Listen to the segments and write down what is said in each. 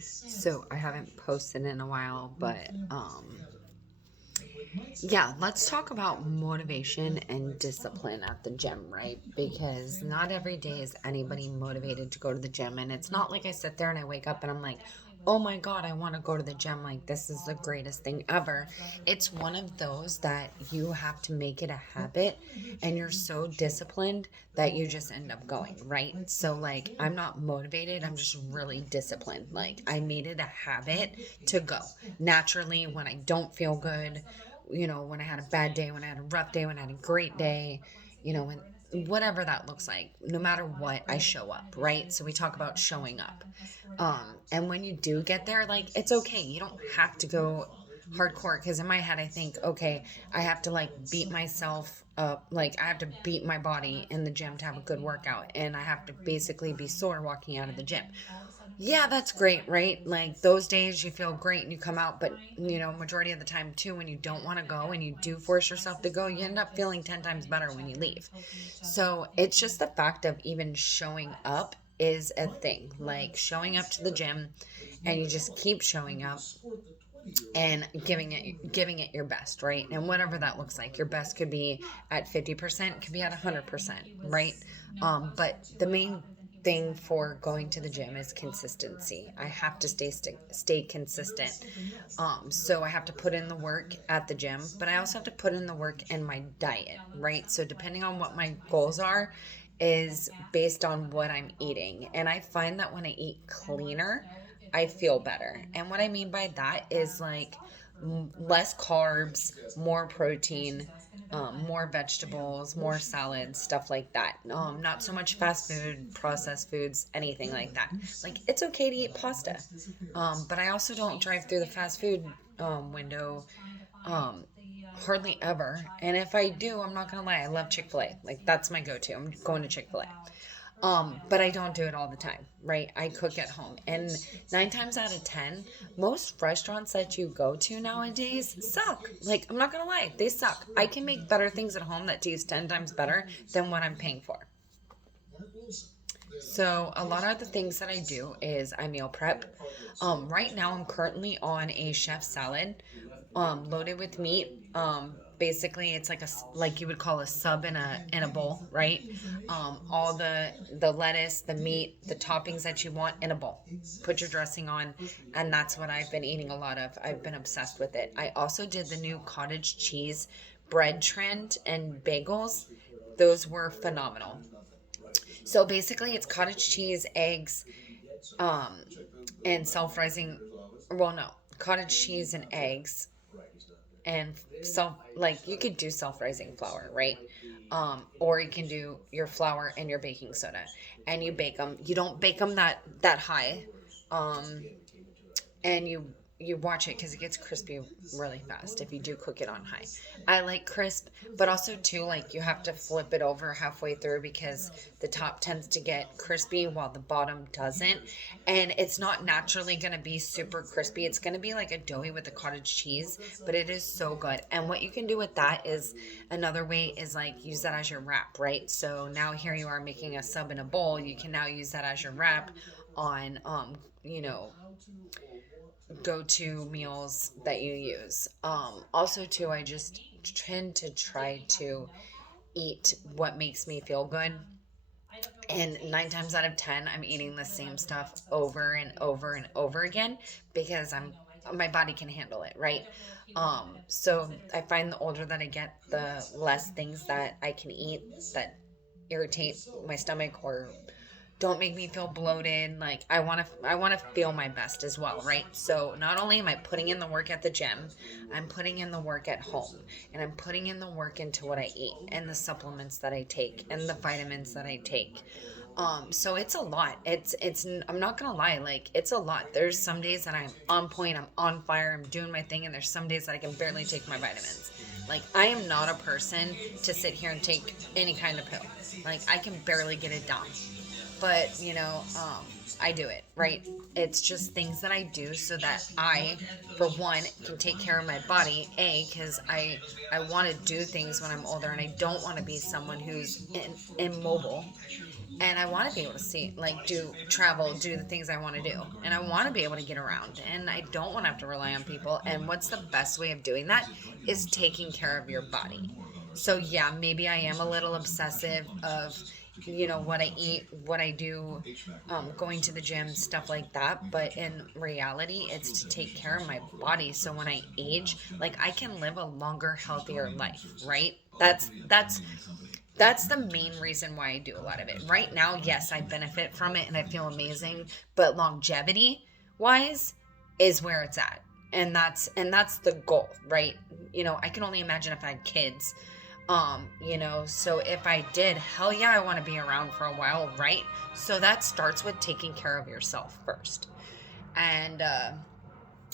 So I haven't posted in a while, but yeah, let's talk about motivation and discipline at the gym, right? Because not every day is anybody motivated to go to the gym. And it's not like I sit there and I wake up and I'm like, oh my God, I want to go to the gym. Like, this is the greatest thing ever. It's one of those that you have to make it a habit and you're so disciplined that you just end up going, right? So, like, I'm not motivated. I'm just really disciplined. Like, I made it a habit to go naturally when I don't feel good, when I had a bad day, when I had a rough day, when I had a great day, when whatever that looks like, no matter what, I show up, right? So we talk about showing up. And when you do get there, like, it's okay. You don't have to go hardcore, because in my head I think, okay, I have to like beat myself up, like I have to beat my body in the gym to have a good workout, and I have to basically be sore walking out of the gym. Yeah, that's great, right? Like those days you feel great and you come out, but majority of the time too, when you don't want to go and you do force yourself to go, you end up feeling 10 times better when you leave. So it's just the fact of even showing up is a thing. Like showing up to the gym, and you just keep showing up and giving it your best, right? And whatever that looks like, your best could be at 50%, could be at 100%, right? But the main thing for going to the gym is consistency. I have to stay consistent. So I have to put in the work at the gym, but I also have to put in the work in my diet, right? So depending on what my goals are is based on what I'm eating. And I find that when I eat cleaner, I feel better. And what I mean by that is like less carbs, more protein, more vegetables, more salads, stuff like that. Not so much fast food, processed foods, anything like that. Like it's okay to eat pasta, but I also don't drive through the fast food window um, hardly ever. And if I do, I'm not gonna lie, I love Chick-fil-A. Like that's my go-to. I'm going to Chick-fil-A. But I don't do it all the time, right? I cook at home. And 9 times out of 10, most restaurants that you go to nowadays suck. Like, I'm not gonna lie, they suck. I can make better things at home that taste 10 times better than what I'm paying for. So a lot of the things that I do is I meal prep. Right now I'm currently on a chef salad, loaded with meat. Basically it's like like you would call a sub in a bowl, right? All the lettuce, the meat, the toppings that you want in a bowl. Put your dressing on, and that's what I've been eating a lot of. I've been obsessed with it. I also did the new cottage cheese bread trend and bagels. Those were phenomenal. So basically, it's cottage cheese, eggs, um, and self-rising. Well, no, cottage cheese and eggs, and like you could do self-rising flour, right? Or you can do your flour and your baking soda, and you bake them. You don't bake them that high, um, and you watch it because it gets crispy really fast if you do cook it on high. I like crisp, but also too, like you have to flip it over halfway through because the top tends to get crispy while the bottom doesn't, and it's not naturally going to be super crispy. It's going to be like a doughy with the cottage cheese, but it is so good. And what you can do with that is another way is like use that as your wrap, right? So now here you are making a sub in a bowl. You can now use that as your wrap on you know go-to meals that you use. Also, too, I just tend to try to eat what makes me feel good. And 9 times out of 10, I'm eating the same stuff over and over and over again because my body can handle it, right? So I find the older that I get, the less things that I can eat that irritate my stomach or don't make me feel bloated. Like I want to feel my best as well, right? So not only am I putting in the work at the gym, I'm putting in the work at home, and I'm putting in the work into what I eat and the supplements that I take and the vitamins that I take. So it's a lot. It's I'm not gonna lie, like it's a lot. There's some days that I'm on point, I'm on fire, I'm doing my thing, and there's some days that I can barely take my vitamins. Like I am not a person to sit here and take any kind of pill. Like I can barely get it down, but I do it, right? It's just things that I do so that I, for one, can take care of my body, because I want to do things when I'm older, and I don't want to be someone who's immobile, And I want to be able to see, like, do travel, do the things I want to do. And I want to be able to get around. And I don't want to have to rely on people. And what's the best way of doing that is taking care of your body. So, yeah, maybe I am a little obsessive of, what I eat, what I do, going to the gym, stuff like that. But in reality, it's to take care of my body. So when I age, like, I can live a longer, healthier life, right? That's the main reason why I do a lot of it. Right now, yes, I benefit from it and I feel amazing, but longevity wise is where it's at. And that's the goal, right? I can only imagine if I had kids. So if I did, hell yeah, I want to be around for a while, right? So that starts with taking care of yourself first. And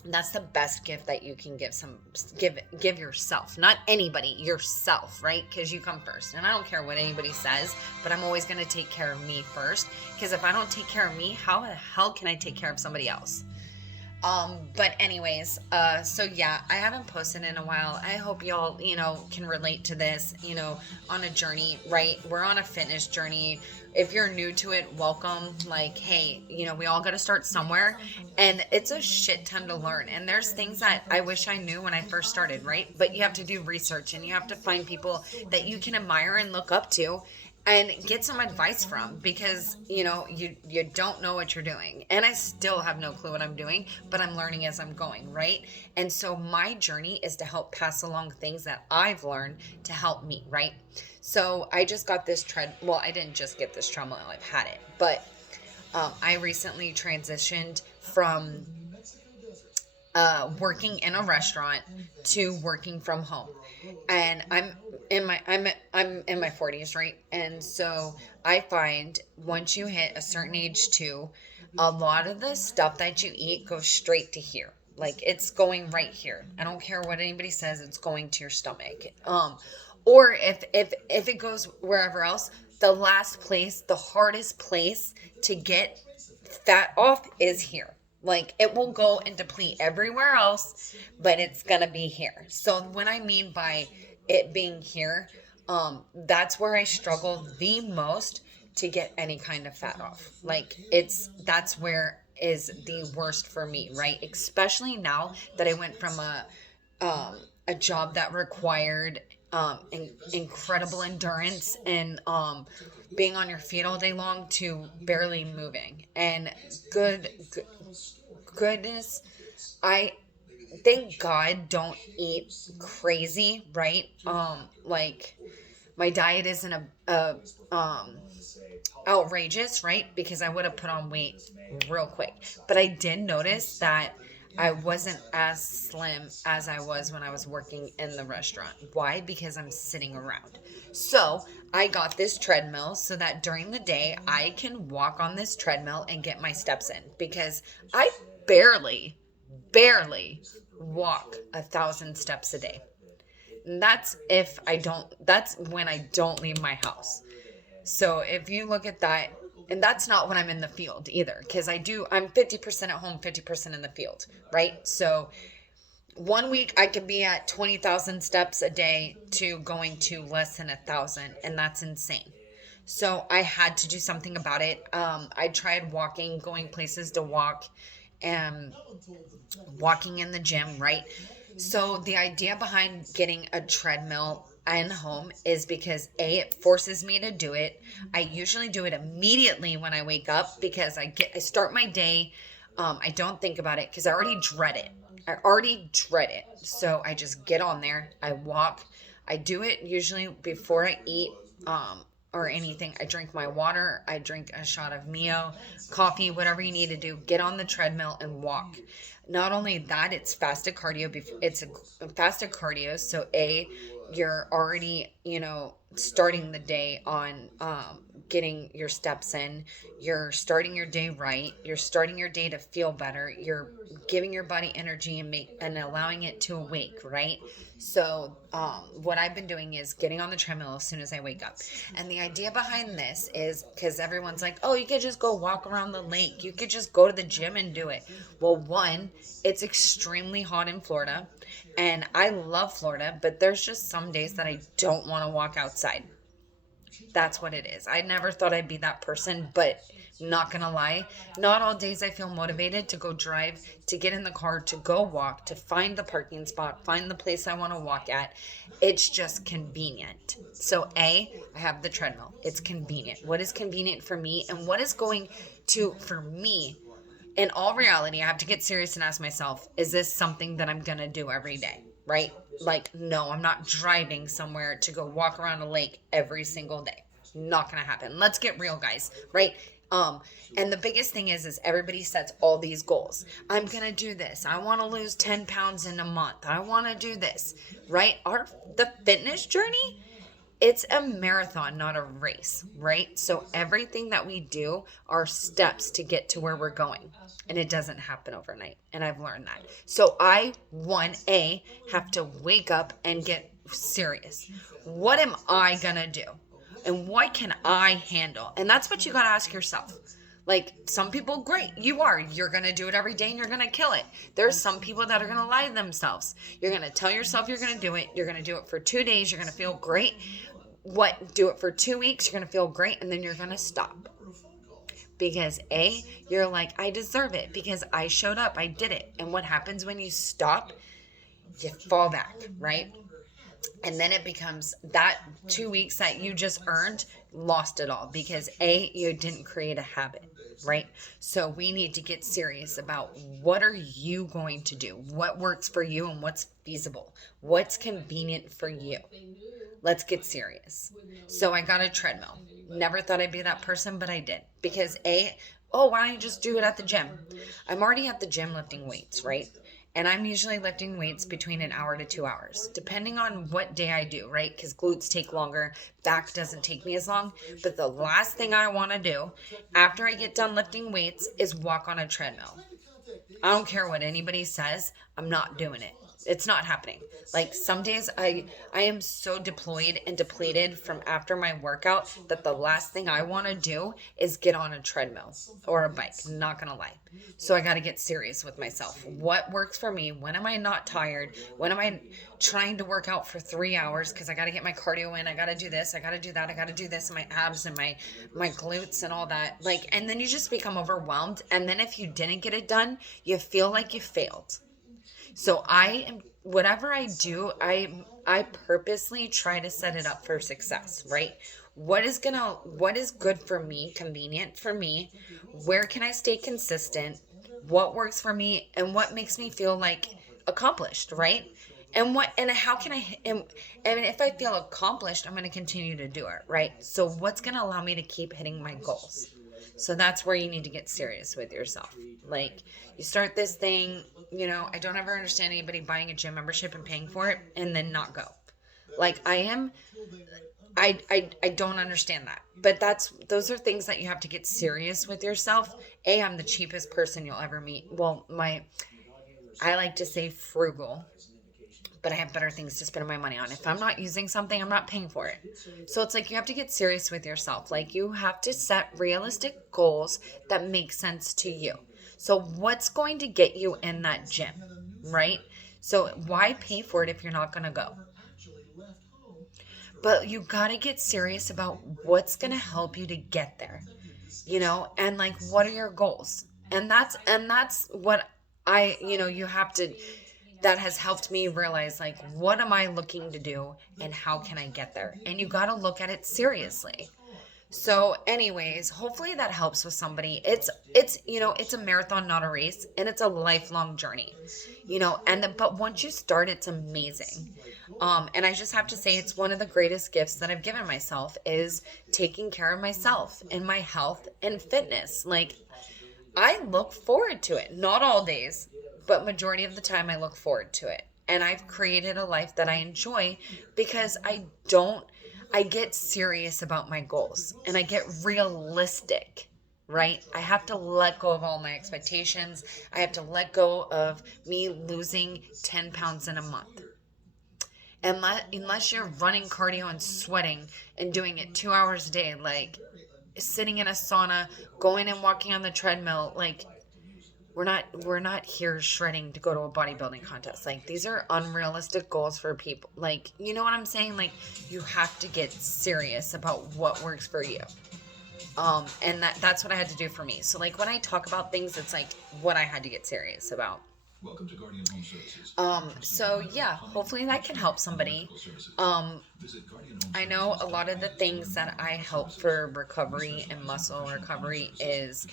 that's the best gift that you can give yourself, not anybody, yourself, right? Because you come first. And I don't care what anybody says, but I'm always going to take care of me first, because if I don't take care of me, how the hell can I take care of somebody else? But anyways, so yeah, I haven't posted in a while. I hope y'all, can relate to this, on a journey, right? We're on a fitness journey. If you're new to it, welcome. Like, hey, we all got to start somewhere, and it's a shit ton to learn. And there's things that I wish I knew when I first started, right? But you have to do research and you have to find people that you can admire and look up to and get some advice from, because you don't know what you're doing, and I still have no clue what I'm doing, but I'm learning as I'm going, right? And so my journey is to help pass along things that I've learned to help me, right? So I just got this well, I didn't just get this treadmill, I've had it, but I recently transitioned from working in a restaurant to working from home. And I'm in my 40s, right? And so I find once you hit a certain age too, a lot of the stuff that you eat goes straight to here. Like, it's going right here. I don't care what anybody says, it's going to your stomach. Or if it goes wherever else, the last place, the hardest place to get fat off is here. Like, it will go and deplete everywhere else, but it's gonna be here. So when I mean by it being here, that's where I struggle the most to get any kind of fat off. Like, that's where is the worst for me, right? Especially now that I went from a job that required incredible endurance and being on your feet all day long to barely moving. And goodness, I thank God don't eat crazy, right? Like, my diet isn't a outrageous, right? Because I would have put on weight real quick. But I did notice that I wasn't as slim as I was when I was working in the restaurant. Why? Because I'm sitting around. So I got this treadmill so that during the day I can walk on this treadmill and get my steps in, because I barely walk 1,000 steps a day. And that's when I don't leave my house. So if you look at that, and that's not when I'm in the field either, because I'm 50% at home, 50% in the field, right? So one week I could be at 20,000 steps a day to going to less than 1,000, and that's insane. So I had to do something about it. I tried going places to walk, and walking in the gym, right? So the idea behind getting a treadmill and home is because it forces me to do it. I usually do it immediately when I wake up, because I start my day. I don't think about it because I already dread it. So I just get on there. I walk. I do it usually before I eat or anything. I drink my water. I drink a shot of Mio, coffee, whatever you need to do. Get on the treadmill and walk. Not only that, it's fasted cardio. It's a fasted cardio. So you're already, starting the day on getting your steps in. You're starting your day right. You're starting your day to feel better. You're giving your body energy and allowing it to awake, right? So what I've been doing is getting on the treadmill as soon as I wake up. And the idea behind this is because everyone's like, oh, you could just go walk around the lake. You could just go to the gym and do it. Well, one, it's extremely hot in Florida. And I love Florida, but there's just some days that I don't want to walk outside. That's what it is. I never thought I'd be that person, but not gonna lie, not all days I feel motivated to go drive, to get in the car, to go walk, to find the parking spot, find the place I want to walk at. It's just convenient. So I have the treadmill. It's convenient. What is convenient for me and what is going to, for me, in all reality, I have to get serious and ask myself, is this something that I'm going to do every day? Right? Like, no, I'm not driving somewhere to go walk around a lake every single day. Not going to happen. Let's get real, guys. Right? And the biggest thing is everybody sets all these goals. I'm going to do this. I want to lose 10 pounds in a month. I want to do this, right? The fitness journey, it's a marathon, not a race, right? So everything that we do are steps to get to where we're going. And it doesn't happen overnight. And I've learned that. So I, have to wake up and get serious. What am I going to do? And what can I handle? And that's what you got to ask yourself. Like, some people, great, you're going to do it every day and you're going to kill it. There's some people that are going to lie to themselves. You're going to tell yourself you're going to do it. You're going to do it for 2 days. You're going to feel great. Do it for 2 weeks. You're going to feel great. And then you're going to stop. Because you're like, I deserve it because I showed up. I did it. And what happens when you stop? You fall back, right? And then it becomes that 2 weeks that you just earned, lost it all because you didn't create a habit, right? So we need to get serious about what are you going to do? What works for you and what's feasible? What's convenient for you? Let's get serious. So I got a treadmill. Never thought I'd be that person, but I did. Because why don't you just do it at the gym? I'm already at the gym lifting weights, right? And I'm usually lifting weights between an hour to 2 hours, depending on what day I do, right? Because glutes take longer, back doesn't take me as long. But the last thing I want to do after I get done lifting weights is walk on a treadmill. I don't care what anybody says, I'm not doing it. It's not happening. Like, some days I am so deployed and depleted from after my workout that the last thing I want to do is get on a treadmill or a bike. Not gonna lie. So I got to get serious with myself. What works for me? When am I not tired? When am I trying to work out for 3 hours because I got to get my cardio in? I got to do this. I got to do that. I got to do this. And my abs and my glutes and all that. Like, and then you just become overwhelmed. And then if you didn't get it done, you feel like you failed. So whatever I do, I purposely try to set it up for success, right? What is good for me, convenient for me? Where can I stay consistent? What works for me and what makes me feel like accomplished, right? And how can and if I feel accomplished, I'm going to continue to do it, right? So what's going to allow me to keep hitting my goals? So that's where you need to get serious with yourself. Like, you start this thing, I don't ever understand anybody buying a gym membership and paying for it and then not go. Like, I don't understand that. But those are things that you have to get serious with yourself. I'm the cheapest person you'll ever meet. Well, I like to say frugal, but I have better things to spend my money on. If I'm not using something, I'm not paying for it. So it's like you have to get serious with yourself. Like, you have to set realistic goals that make sense to you. So what's going to get you in that gym, right? So why pay for it if you're not going to go? But you got to get serious about what's going to help you to get there, and like, what are your goals? And that's what you have to, that has helped me realize, like, what am I looking to do and how can I get there? And you got to look at it seriously. So anyways, hopefully that helps with somebody. It's a marathon, not a race, and it's a lifelong journey, but once you start, it's amazing. And I just have to say, it's one of the greatest gifts that I've given myself is taking care of myself and my health and fitness. Like, I look forward to it, not all days, but majority of the time I look forward to it. And I've created a life that I enjoy because I get serious about my goals and I get realistic, right? I have to let go of all my expectations. I have to let go of me losing 10 pounds in a month. Unless you're running cardio and sweating and doing it 2 hours a day, like sitting in a sauna, going and walking on the treadmill, like, we're not here shredding to go to a bodybuilding contest. Like, these are unrealistic goals for people. Like, you know what I'm saying? Like, you have to get serious about what works for you. And that's what I had to do for me. So like when I talk about things, it's like what I had to get serious about. Welcome to Guardian Home Services. So yeah, hopefully that can help somebody. I know a lot of the things that I help for recovery and muscle recovery is,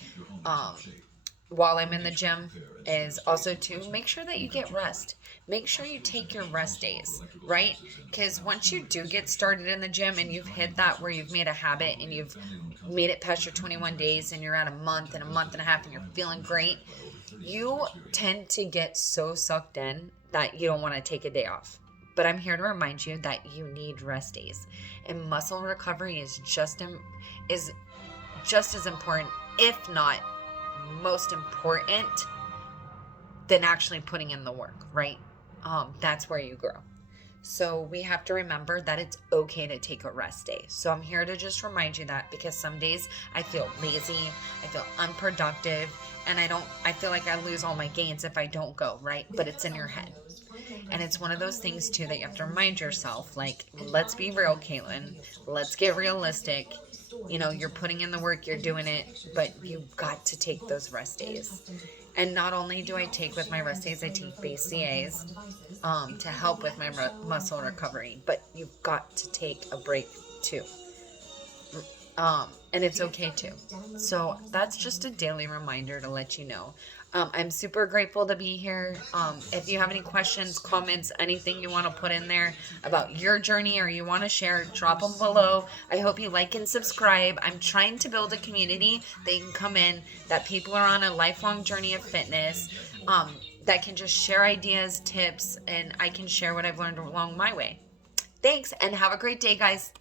while I'm in the gym, is also to make sure that you get rest. Make sure you take your rest days, right? Because once you do get started in the gym and you've hit that where you've made a habit and you've made it past your 21 days and you're at a month and a half and you're feeling great, you tend to get so sucked in that you don't want to take a day off. But I'm here to remind you that you need rest days, and muscle recovery is just as important, if not most important, than actually putting in the work, right? That's where you grow. So we have to remember that it's okay to take a rest day. So I'm here to just remind you that, because some days I feel lazy, I feel unproductive, and I feel like I lose all my gains if I don't go, right? But it's in your head. And it's one of those things too that you have to remind yourself, like, let's be real, Caitlin. Let's get realistic. You know, you're putting in the work, you're doing it, but you've got to take those rest days. And not only do I take with my rest days, I take BCAAs to help with my muscle recovery, but you've got to take a break too. And it's okay too. So that's just a daily reminder to let you know. I'm super grateful to be here. If you have any questions, comments, anything you want to put in there about your journey or you want to share, drop them below. I hope you like and subscribe. I'm trying to build a community that you can come in, that people are on a lifelong journey of fitness, that can just share ideas, tips, and I can share what I've learned along my way. Thanks, and have a great day, guys.